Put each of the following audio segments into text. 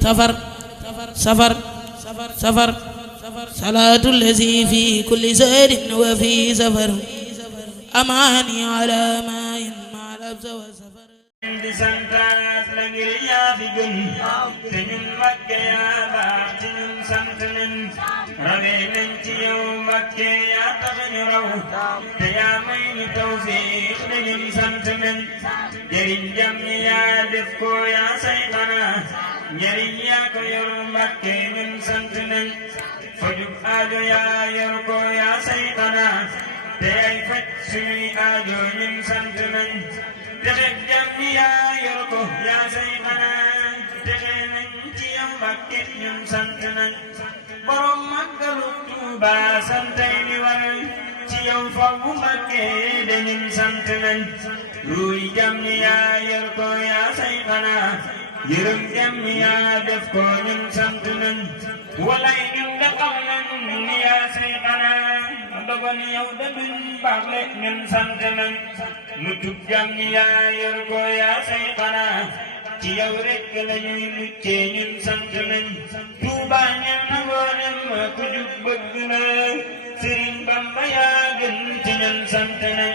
سفر سفر سفر صلاة الذي في كل سير وفي سفر أماني على ماء مع لبس وسفر di santaat la ngir yaa fi gën te ñun Mbàkke yaa baax ci ñun sant nañ rawee nañ ci yow Mbàkke yaa tax ñu raw te yaa may ñu tawfiix ne ñun sant nañ njëriñ jàmm yaa def ko yaa say xanaa njëriñ yaa ko yor Mbàkke ñun sant nañ fajug aajo yaa yor ko yaa say xanaa te ay faj suñuy aajo ñun sant nañ texe jàmm yaa yor ko yaa say xanaa texe nañ ci yow Mbàkke ñun sant nañ borom Màggalu Tuuba santay ni war ci yow fawu Mbàkke de ñun sant nañ ruuy jàmm yaa yor ko yaa say xanaa yërëm jàmm yaa def ko ñun sant nañ walay ñun da xam nañ ni yaa say xanaa dogon yow da duñ baax le ñun sant nañ mu tub jàmm yaa yor ko yaa say xanaa ci yow rekk la ñuy muccee ñun sant nañ Tuuba ñan na mboolem ku jub bëgg na Sëriñ Bamba yaa gën ci ñun sant nañ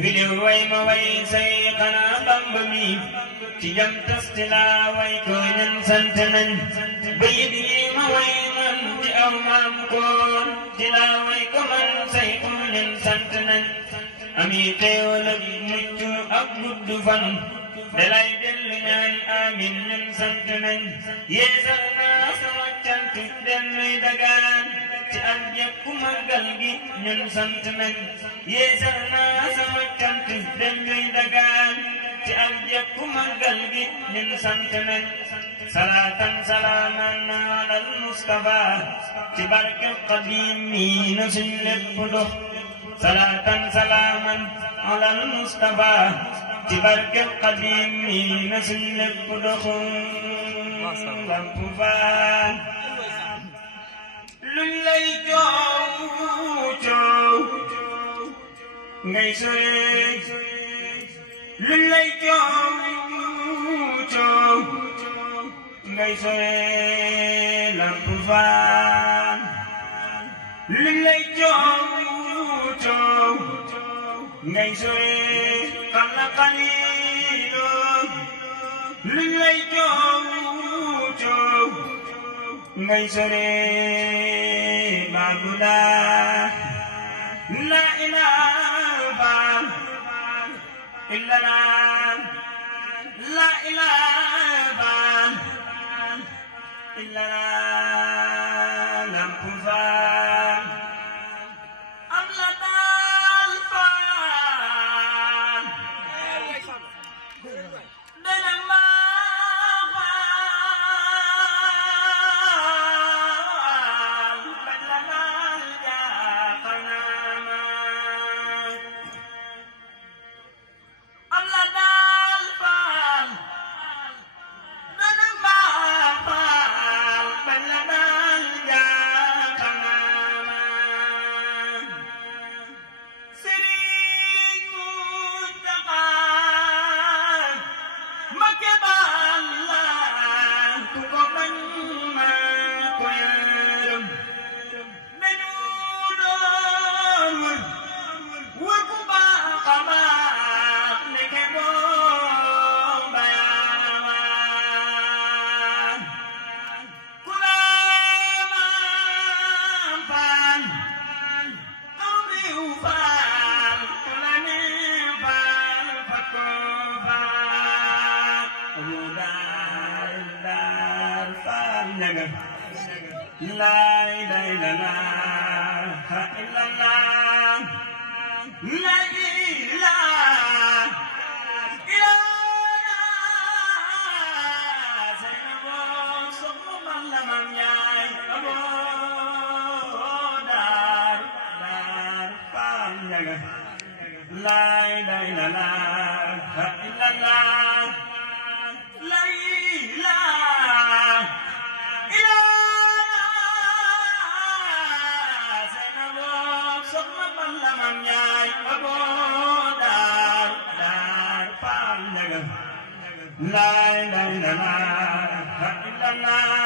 widew way ma way say xanaa Bamba mi ci jam tasti laa way ko ñun sant nañ bayit yi ma way man ci aw maam koon ci laa way ko man say ko ñun sant nañ ami teewal ak mucc ak gudd fan dalay dellu ñaan amin ñun sant nañ yeesal naa sama cant delluy dagaan ci ak jekku màggal gi ñun sant nañ yeesal naa sama cant delluy dagaan ci ak jekku màggal gi ñun sant nañ salaatan salaaman alal Mustafa ci barkeb Xaadim mi na suñ lépp dox salaatan salaaman alal Mustafa ci barkeb Xaadim mi na suñ lépp dox Lamp Fall luñ lay coow coow ngay sore luñ lay coow coow ngay sore Lamp Fall luñ lay coow coow ngay sore xala xaliilo luñ lay coow coow ngay sore Maabuda la ilaha illallah la ilaha illallah Lamp Fall am la daal Fall dana mbaaxal bañ la daal jaaxal naa ma am la daal Fall dana mbaaxal bañ la daal jaaxal naa ma Sëriñ Muntaxa Mbakke Balla ku ko bañ ma ko yërëm nañu doon wër ku baax a baax ndeke boo bayaan ku la maam Faal aw biw Faal ku la ne Faal fa ko Faal amu daar Faal ñaga laa ilaaha illallah la ilaha illallah Seynabu soxna man la man yaay aboo daar Faal ñaga laa ilaaha illallah la ilaha illallah Seynabu soxna man la man yaay aboo daar Faal ñaga laa ilaaha naa